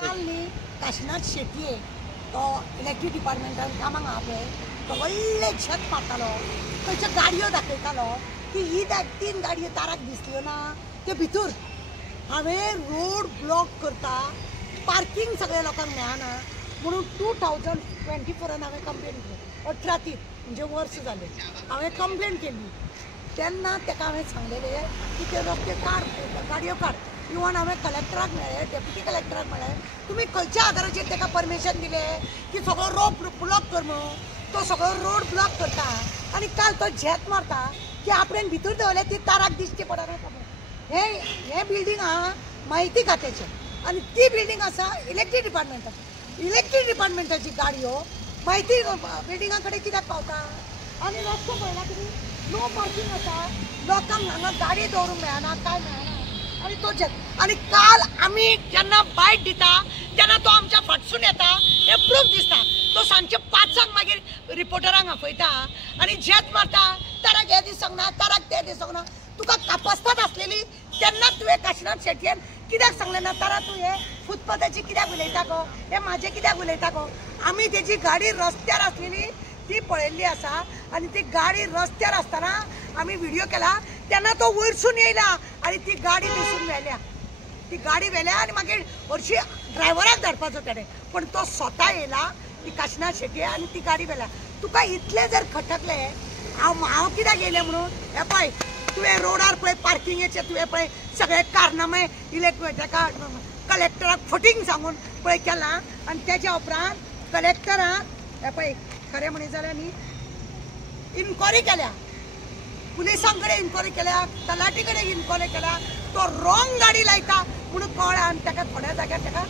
काल न्ही काशीनाथ शेटये तो इलेक्ट्रीक डिपार्टमेंटान कामाक आहा पळय तो व्हडले छत मारतालो खंयच्यो गाडयो दाखयतालो की ही 3 गाडयो ताराक दिसल्यो ना ते भितर हांवें रोड ब्लॉक करता पार्किंग सगळ्या लोकांक मेळना म्हणून 2024 हांवें कंप्लेन केली 18 म्हणजे वर्स जालें हांवें कंप्लेन केली तेन्ना ताका हांवें सांगलेलें की ते रस्ते काड गाडयो काड इवन हांवें कलेक्टराक मेळ्ळें डेप्युटी कलेक्टराक मेळ्ळें तुमी खंयच्या आदाराचेर ताका परमिशन दिलें की सगळो रोड ब्लॉक कर म्हणून तो सगळो रोड ब्लॉक करता आनी काल तो झेत मारता की आपणें भितर दवरले ती ताराक दिश्टी पडना हे बिल्डींग आहा म्हायती खात्याचें आनी ती बिल्डींग आसा इलेक्ट्रीक डिपार्टमेंटाची गाडयो म्हायती बिल्डिंगा कडेन कित्याक पावता आनी रस्तो पळयला तुमी नो पार्किंग आसा लोकांक हांगा गाडी दवरूंक मेळना काय मेळना आनी तो झेत आनी काल आमी जेन्ना बायट दिता तेन्ना तो आमच्या फाटसून येता हे प्रूफ दिसता तो सांजचे 5 मागीर रिपोर्टरांक आपयता आनी झेत मारता ताराक हे दिसोंक ना ताराक ते दिसोंक ना तुका कापास्ताद आसलेली तेन्ना तुवें काशीनाथ शेटयेन कित्याक सांगलें ना तारा तूं हे फुटपाथाची कित्याक उलयता गो हे म्हाजें कित्याक उलयता गो आमी तेजी गाडी रस्त्यार आसलेली ती पळयल्ली आसा आनी ती गाडी रस्त्यार आसतना आमी व्हिडिओ केला तेन्ना तो वयरसून येयला आनी ती गाडी दिसून व्हेल्या आनी मागीर हरशी ड्रायव्हराक धाडपाचो तेणें पण तो स्वता येयला ती काशीनाथ शेटये आनी ती गाडी व्हेल्या तुका इतलें जर खटकलें हांव कित्याक येयलें म्हणून हे पळय तुवें रोडार पळय पार्किंगेचे तुवें पळय सगळे कारनामे ताका कलेक्टराक फटींग सांगून पळय केलां आनी तेच्या उपरांत कलेक्टराक हे पळय खरें म्हणीत जाल्यार न्ही इन्क्वायरी केल्या पुलिसां कडेन इन्क्वायरी केल्या तलाटी कडेन इन्क्वायरी केल्या तो रॉंग गाडी लायता म्हणून कळ्ळें आनी ताका थोड्या जाग्यार ताका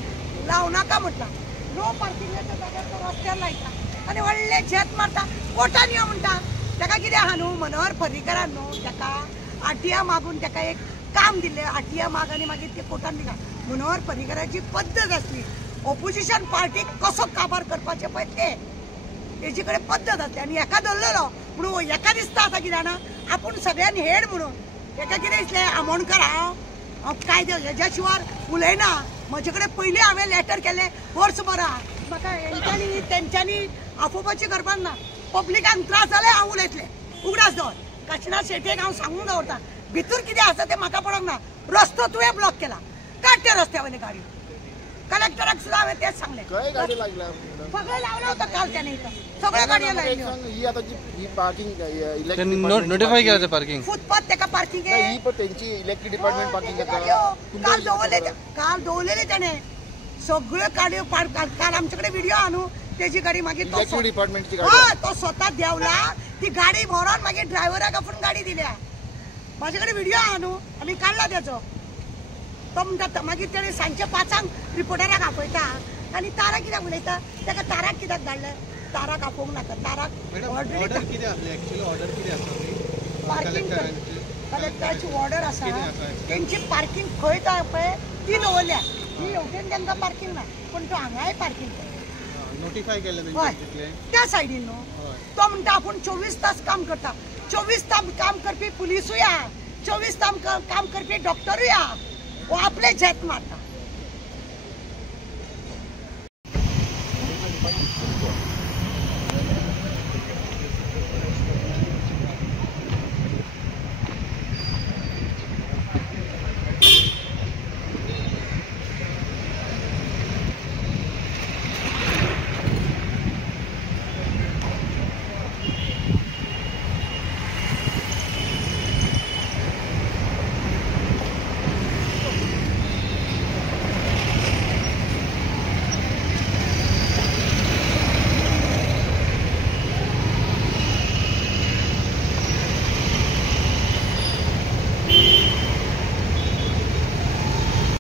लावं नाका म्हटलां नो पार्किंगाच्या जाग्यार तो रस्त्यार लायता आनी व्हडले झेत मारता कोर्टान यो म्हणटा ताका कितें आहा न्हू मनोहर पर्रीकरान न्हू ताका आरटीआ मागून ताका एक काम दिल्लें आरटीआ माग आनी मागीर ते कोर्टान दिला मनोहर पर्रीकराची पद्दत आसली ऑपोजिशन पार्टीक कसो काबार करपाचें पळय ते तेजे कडेन पद्दत आसली आनी हेका धरलेलो म्हणून हेका दिसता आतां कितें जाणा आपूण सगळ्यांनी हेड म्हणून ताका कितें दिसलें आमोणकर हांव कायदे हेज्या शिवार उलयना म्हजे कडेन पयलीं हांवें लॅटर केलें वर्सभर म्हाका हेंच्यांनी तेंच्यांनी आपोवपाची गरज ना पब्लिकांक त्रास जाले हांव उलयतलें उगडास दवर काशीनाथ शेटयेक हांव सांगून दवरता भितर कितें आसा तें म्हाका पडोंक ना रस्तो तुवें ब्लॉक केला काड त्या रस्त्या वयले गाडयो कलेक्टराक सुद्दां हांवें तेंच सांगलें सगळें लावलें होतं काल त्याने इथं सगळ्या गाडयो लायल्यो नोटिफाय केलं पार्किंग फुटपाथ ताका पार्किंग ही पण त्यांची इलेक्ट्रिक डिपार्टमेंट पार्किंग काल दवरलेले त्याने सगळ्यो गाडयो काल आमचे कडेन व्हिडिओ आहा न्हू तेजी गाडी मागीर डिपार्टमेंटची तो स्वता देवला ती गाडी व्हरोन मागीर ड्रायव्हराक आपूण गाडी दिल्या म्हाजे कडेन व्हिडिओ आहा न्हू आमी काडला तेजो तो म्हणटा मागीर तेणें सांजचे 5 रिपोर्टराक आपयता आनी ताराक कित्याक उलयता ताका ताराक कित्याक धाडलें ताराक आपोवंक नाका ताराक ऑर्डर कितें आसली एक्चुअली ऑर्डर कितें आसा पार्किंग कलेक्टराची ऑर्डर आसा तेंची पार्किंग खंय पळय ती दवरल्या ही हेवटेन तांकां पार्किंग ना पूण तो हांगाय पार्किंग नोटिफाय केलें त्या सायडीन न्हू तो म्हणटा आपूण 24 तास काम करता 24 तास काम करपी पुलिसूय आहा 24 तास काम करपी डॉक्टरूय आहा वो आपले झेत मारता